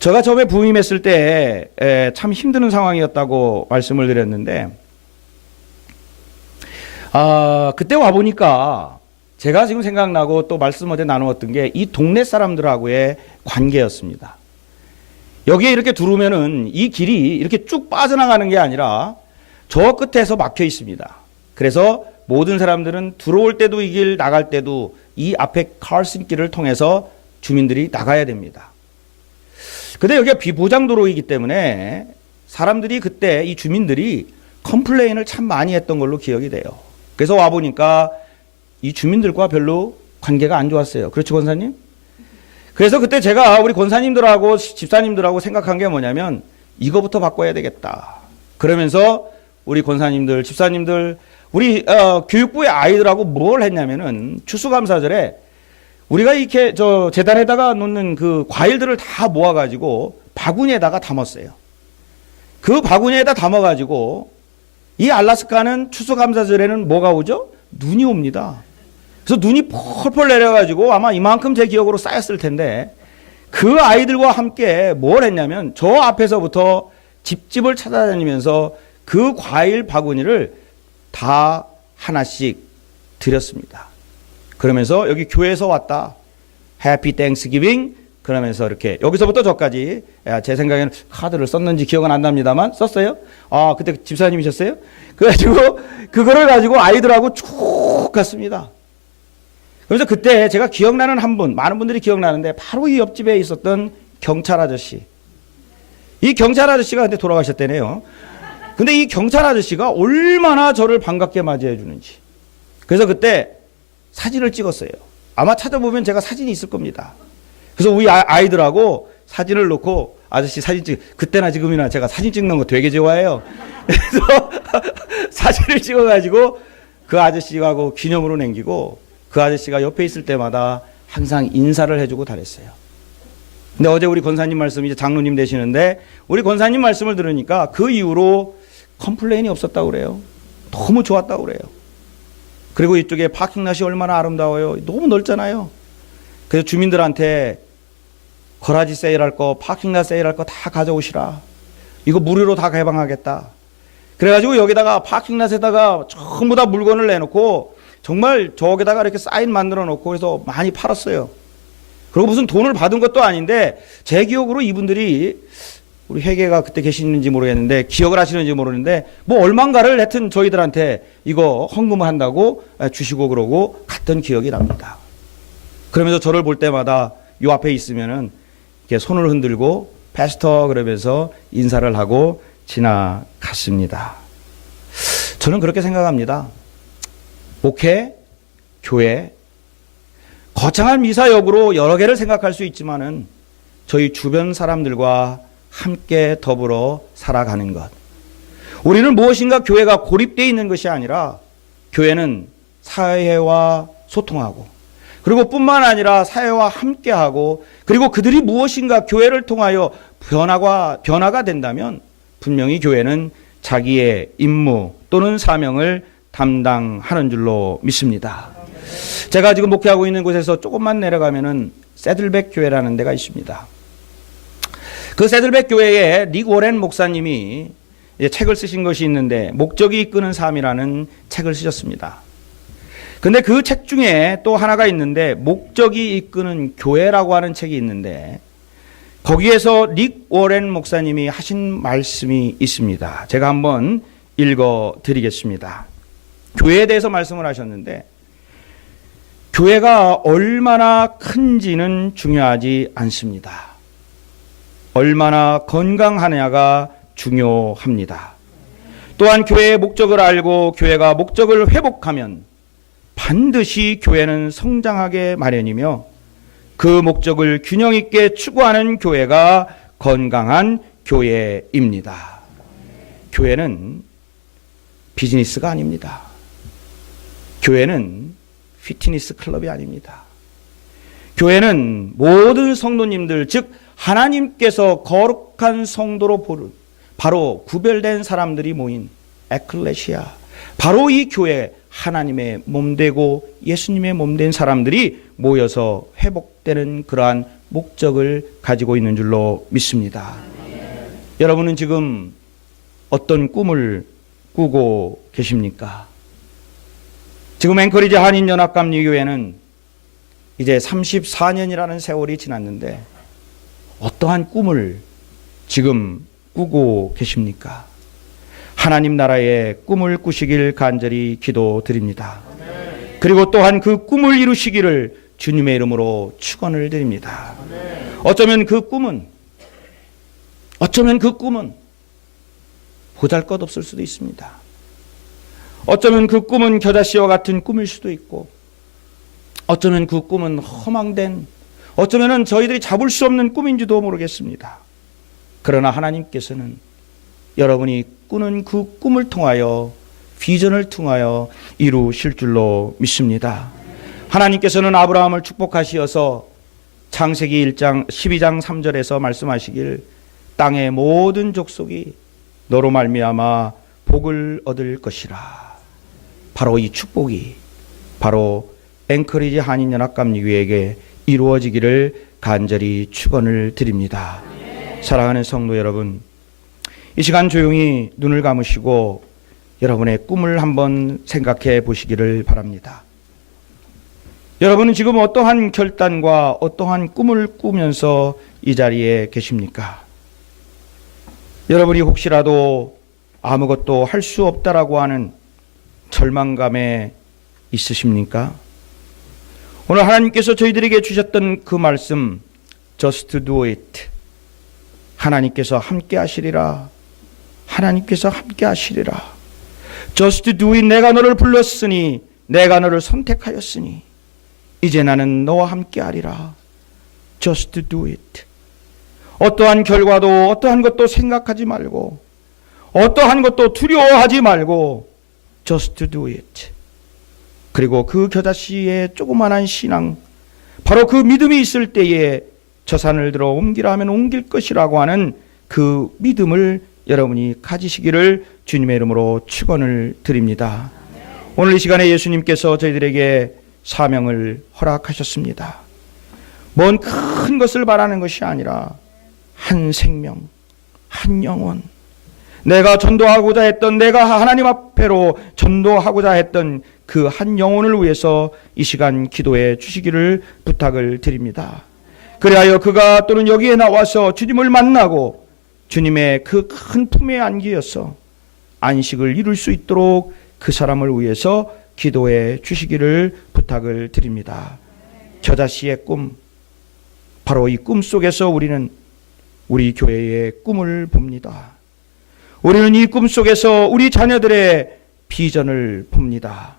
제가 처음에 부임했을 때 참 힘든 상황이었다고 말씀을 드렸는데, 그때 와보니까 제가 지금 생각나고 또 말씀 어제 나누었던 게 이 동네 사람들하고의 관계였습니다. 여기에 이렇게 들어오면은 이 길이 이렇게 쭉 빠져나가는 게 아니라 저 끝에서 막혀 있습니다. 그래서 모든 사람들은 들어올 때도 이 길, 나갈 때도 이 앞에 칼슨 길을 통해서 주민들이 나가야 됩니다. 근데 여기가 비보장도로이기 때문에 사람들이 그때 이 주민들이 컴플레인을 참 많이 했던 걸로 기억이 돼요. 그래서 와보니까 이 주민들과 별로 관계가 안 좋았어요. 그렇죠, 권사님? 그래서 그때 제가 우리 권사님들하고 집사님들하고 생각한 게 뭐냐면 이거부터 바꿔야 되겠다. 그러면서 우리 권사님들, 집사님들, 우리 교육부의 아이들하고 뭘 했냐면은 추수감사절에 우리가 이렇게 저 재단에다가 놓는 그 과일들을 다 모아가지고 바구니에다가 담았어요. 그 바구니에다 담아가지고 이 알라스카는 추수감사절에는 뭐가 오죠? 눈이 옵니다. 그래서 눈이 펄펄 내려가지고 아마 이만큼 제 기억으로 쌓였을 텐데 그 아이들과 함께 뭘 했냐면 저 앞에서부터 집집을 찾아다니면서 그 과일 바구니를 다 하나씩 드렸습니다. 그러면서 여기 교회에서 왔다. 해피 땡스기빙. 그러면서 이렇게 여기서부터 저까지 제 생각에는 카드를 썼는지 기억은 안 납니다만 썼어요. 그때 집사님이셨어요? 그래가지고 그거를 가지고 아이들하고 쭉 갔습니다. 그래서 그때 제가 기억나는 한 분, 많은 분들이 기억나는데 바로 이 옆집에 있었던 경찰 아저씨. 이 경찰 아저씨가 그때 돌아가셨대네요. 근데 이 경찰 아저씨가 얼마나 저를 반갑게 맞이해 주는지. 그래서 그때 사진을 찍었어요. 아마 찾아보면 제가 사진이 있을 겁니다. 그래서 우리 아이들하고 사진을 놓고 아저씨 사진 그때나 지금이나 제가 사진 찍는 거 되게 좋아해요. 그래서 사진을 찍어가지고 그 아저씨하고 기념으로 남기고 그 아저씨가 옆에 있을 때마다 항상 인사를 해주고 다녔어요. 근데 어제 우리 권사님 말씀, 이제 장로님 되시는데 우리 권사님 말씀을 들으니까 그 이후로 컴플레인이 없었다고 그래요. 너무 좋았다고 그래요. 그리고 이쪽에 파킹랏이 얼마나 아름다워요. 너무 넓잖아요. 그래서 주민들한테 거라지 세일할 거, 파킹랏 세일할 거 다 가져오시라. 이거 무료로 다 개방하겠다. 그래가지고 여기다가 파킹랏에다가 전부 다 물건을 내놓고 정말 저기다가 이렇게 사인 만들어 놓고 그래서 많이 팔았어요. 그리고 무슨 돈을 받은 것도 아닌데 제 기억으로 이분들이 우리 회계가 그때 계시는지 모르겠는데 기억을 하시는지 모르는데 뭐 얼만가를 하여튼 저희들한테 이거 헌금을 한다고 주시고 그러고 갔던 기억이 납니다. 그러면서 저를 볼 때마다 요 앞에 있으면은 이렇게 손을 흔들고 패스터 그러면서 인사를 하고 지나갔습니다. 저는 그렇게 생각합니다. 목회, 교회, 거창한 미사역으로 여러 개를 생각할 수 있지만은 저희 주변 사람들과 함께 더불어 살아가는 것. 우리는 무엇인가 교회가 고립되어 있는 것이 아니라 교회는 사회와 소통하고 그리고 뿐만 아니라 사회와 함께하고 그리고 그들이 무엇인가 교회를 통하여 변화가 된다면 분명히 교회는 자기의 임무 또는 사명을 담당하는 줄로 믿습니다. 제가 지금 목회하고 있는 곳에서 조금만 내려가면은 새들백 교회라는 데가 있습니다. 그 새들백 교회에 릭 워렌 목사님이 책을 쓰신 것이 있는데 목적이 이끄는 삶이라는 책을 쓰셨습니다. 근데 그 책 중에 또 하나가 있는데 목적이 이끄는 교회라고 하는 책이 있는데 거기에서 릭 워렌 목사님이 하신 말씀이 있습니다. 제가 한번 읽어 드리겠습니다. 교회에 대해서 말씀을 하셨는데 교회가 얼마나 큰지는 중요하지 않습니다. 얼마나 건강하냐가 중요합니다. 또한 교회의 목적을 알고 교회가 목적을 회복하면 반드시 교회는 성장하게 마련이며 그 목적을 균형 있게 추구하는 교회가 건강한 교회입니다. 교회는 비즈니스가 아닙니다. 교회는 피트니스 클럽이 아닙니다. 교회는 모든 성도님들 즉 하나님께서 거룩한 성도로 보는 바로 구별된 사람들이 모인 에클레시아 바로 이 교회 하나님의 몸되고 예수님의 몸된 사람들이 모여서 회복되는 그러한 목적을 가지고 있는 줄로 믿습니다. 여러분은 지금 어떤 꿈을 꾸고 계십니까? 지금 앵커리지 한인연합감리교회는 이제 34년이라는 세월이 지났는데 어떠한 꿈을 지금 꾸고 계십니까? 하나님 나라의 꿈을 꾸시길 간절히 기도드립니다. 그리고 또한 그 꿈을 이루시기를 주님의 이름으로 축원을 드립니다. 어쩌면 그 꿈은 보잘것없을 수도 있습니다. 어쩌면 그 꿈은 겨자씨와 같은 꿈일 수도 있고 어쩌면 그 꿈은 허망된 어쩌면 저희들이 잡을 수 없는 꿈인지도 모르겠습니다. 그러나 하나님께서는 여러분이 꾸는 그 꿈을 통하여 비전을 통하여 이루실 줄로 믿습니다. 하나님께서는 아브라함을 축복하시어서 창세기 1장 12장 3절에서 말씀하시길 땅의 모든 족속이 너로 말미암아 복을 얻을 것이라. 바로 이 축복이 바로 앵커리지 한인연합감리교회에게 이루어지기를 간절히 축원을 드립니다. 사랑하는 성도 여러분, 이 시간 조용히 눈을 감으시고 여러분의 꿈을 한번 생각해 보시기를 바랍니다. 여러분은 지금 어떠한 결단과 어떠한 꿈을 꾸면서 이 자리에 계십니까? 여러분이 혹시라도 아무것도 할 수 없다라고 하는 절망감에 있으십니까? 오늘 하나님께서 저희들에게 주셨던 그 말씀 Just do it. 하나님께서 함께 하시리라. 하나님께서 함께 하시리라. Just do it. 내가 너를 불렀으니 내가 너를 선택하였으니 이제 나는 너와 함께 하리라. Just do it. 어떠한 결과도 어떠한 것도 생각하지 말고 어떠한 것도 두려워하지 말고 Just do it. 그리고 그 겨자씨의 조그만한 신앙 바로 그 믿음이 있을 때에 저 산을 들어 옮기라 하면 옮길 것이라고 하는 그 믿음을 여러분이 가지시기를 주님의 이름으로 축원을 드립니다. 오늘 이 시간에 예수님께서 저희들에게 사명을 허락하셨습니다. 먼 큰 것을 바라는 것이 아니라 한 생명, 한 영혼, 내가 전도하고자 했던 내가 하나님 앞에로 전도하고자 했던 그 한 영혼을 위해서 이 시간 기도해 주시기를 부탁을 드립니다. 그리하여 그가 또는 여기에 나와서 주님을 만나고 주님의 그 큰 품에 안기어서 안식을 이룰 수 있도록 그 사람을 위해서 기도해 주시기를 부탁을 드립니다. 겨자씨의 꿈, 바로 이 꿈 속에서 우리는 우리 교회의 꿈을 봅니다. 우리는 이 꿈 속에서 우리 자녀들의 비전을 봅니다.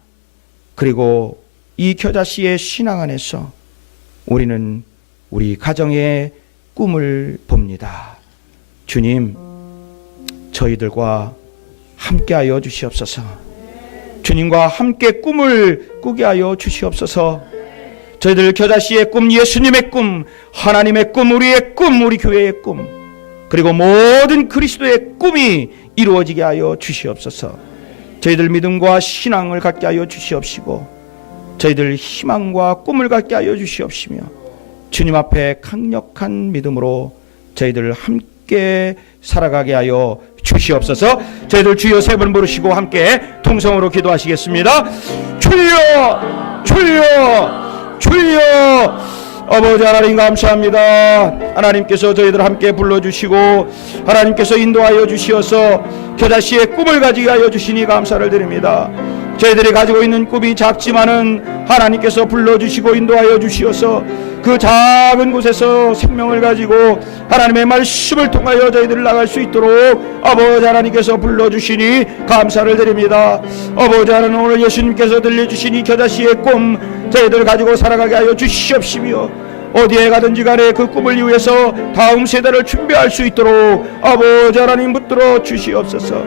그리고 이 겨자씨의 신앙 안에서 우리는 우리 가정의 꿈을 봅니다. 주님, 저희들과 함께하여 주시옵소서. 주님과 함께 꿈을 꾸게 하여 주시옵소서. 저희들 겨자씨의 꿈, 예수님의 꿈, 하나님의 꿈, 우리의 꿈, 우리 교회의 꿈, 그리고 모든 그리스도의 꿈이 이루어지게 하여 주시옵소서. 저희들 믿음과 신앙을 갖게 하여 주시옵시고 저희들 희망과 꿈을 갖게 하여 주시옵시며 주님 앞에 강력한 믿음으로 저희들 함께 살아가게 하여 주시옵소서. 저희들 주여 세 번 부르시고 함께 통성으로 기도하시겠습니다. 주여, 주여, 주여. 아버지 하나님 감사합니다. 하나님께서 저희들 함께 불러주시고 하나님께서 인도하여 주시어서 겨자씨의 꿈을 가지게 하여 주시니 감사를 드립니다. 저희들이 가지고 있는 꿈이 작지만은 하나님께서 불러주시고 인도하여 주시어서 그 작은 곳에서 생명을 가지고 하나님의 말씀을 통하여 저희들 나갈 수 있도록 아버지 하나님께서 불러주시니 감사를 드립니다. 아버지 하나님, 오늘 예수님께서 들려주신 이 겨자씨의 꿈 저희들 가지고 살아가게 하여 주시옵시며 어디에 가든지 간에 그 꿈을 위해서 다음 세대를 준비할 수 있도록 아버지 하나님 붙들어 주시옵소서.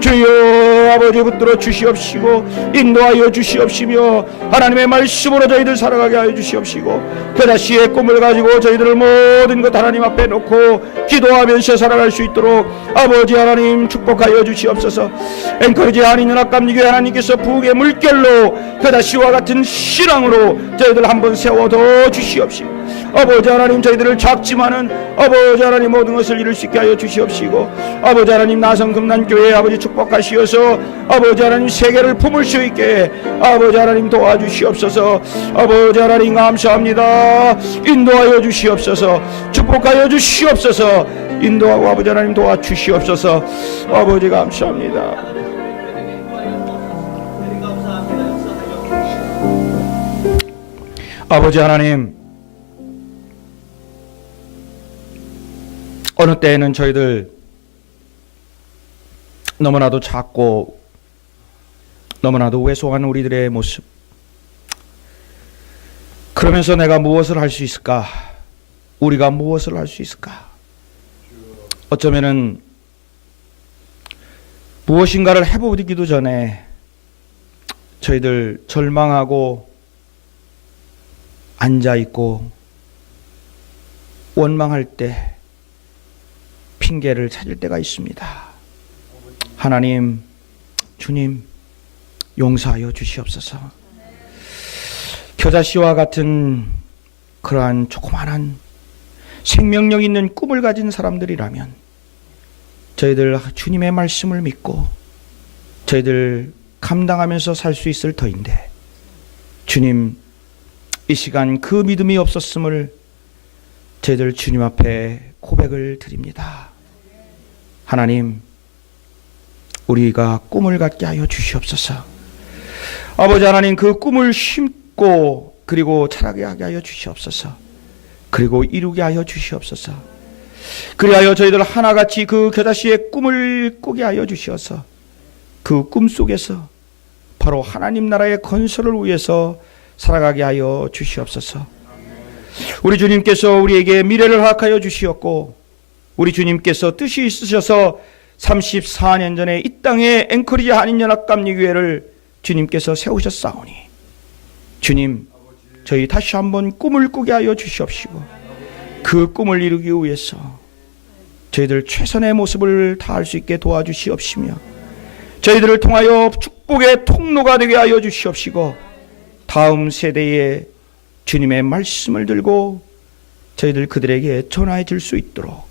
주여 아버지 붙들어 주시옵시고 인도하여 주시옵시며 하나님의 말씀으로 저희들 살아가게 하여 주시옵시고 겨자씨의 꿈을 가지고 저희들을 모든 것 하나님 앞에 놓고 기도하면서 살아갈 수 있도록 아버지 하나님 축복하여 주시옵소서. 앵커리지 한인연합감리교회 하나님께서 부흥의 물결로 겨자씨와 같은 신앙으로 저희들 한번 세워둬 주시옵시고 아버지 하나님, 저희들을 작지만은 아버지 하나님 모든 것을 이룰 수 있게 하여 주시옵시고 아버지 하나님, 나성금난교회 아버지 축복하시어서 아버지 하나님 세계를 품을 수 있게 아버지 하나님 도와주시옵소서. 아버지 하나님 감사합니다. 인도하여 주시옵소서. 축복하여 주시옵소서. 인도하고 아버지 하나님 도와주시옵소서. 아버지 감사합니다. 아버지 하나님, 어느 때에는 저희들 너무나도 작고 너무나도 왜소한 우리들의 모습, 그러면서 내가 무엇을 할 수 있을까? 우리가 무엇을 할 수 있을까? 어쩌면은 무엇인가를 해보기도 전에 저희들 절망하고 앉아있고 원망할 때 핑계를 찾을 때가 있습니다. 하나님, 주님 용서하여 주시옵소서. 겨자씨와 같은 그러한 조그마한 생명력 있는 꿈을 가진 사람들이라면 저희들 주님의 말씀을 믿고 저희들 감당하면서 살 수 있을 터인데 주님, 이 시간 그 믿음이 없었음을 저희들 주님 앞에 고백을 드립니다. 하나님, 우리가 꿈을 갖게 하여 주시옵소서. 아버지 하나님, 그 꿈을 심고 그리고 자라게 하여 주시옵소서. 그리고 이루게 하여 주시옵소서. 그리하여 저희들 하나같이 그 겨자씨의 꿈을 꾸게 하여 주시어서 그 꿈 속에서 바로 하나님 나라의 건설을 위해서 살아가게 하여 주시옵소서. 우리 주님께서 우리에게 미래를 허락하여 주시었고 우리 주님께서 뜻이 있으셔서 34년 전에 이 땅에 앵커리지 한인연합감리교회를 주님께서 세우셨사오니 주님, 저희 다시 한번 꿈을 꾸게 하여 주시옵시고 그 꿈을 이루기 위해서 저희들 최선의 모습을 다할 수 있게 도와주시옵시며 저희들을 통하여 축복의 통로가 되게 하여 주시옵시고 다음 세대에 주님의 말씀을 들고 저희들 그들에게 전하여 줄 수 있도록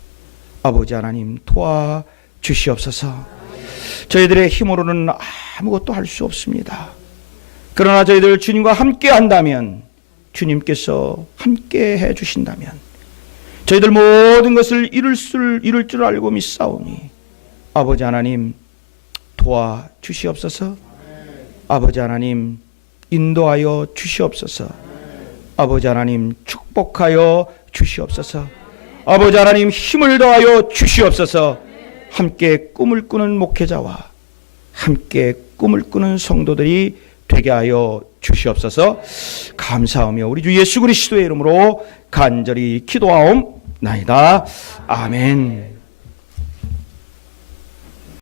아버지 하나님 도와주시옵소서. 저희들의 힘으로는 아무것도 할 수 없습니다. 그러나 저희들 주님과 함께 한다면, 주님께서 함께 해 주신다면 저희들 모든 것을 이룰 줄 알고 믿사오니 아버지 하나님 도와주시옵소서. 아버지 하나님 인도하여 주시옵소서. 아버지 하나님 축복하여 주시옵소서. 아버지 하나님 힘을 더하여 주시옵소서. 함께 꿈을 꾸는 목회자와 함께 꿈을 꾸는 성도들이 되게 하여 주시옵소서. 감사하며 우리 주 예수 그리스도의 이름으로 간절히 기도하옵나이다. 아멘.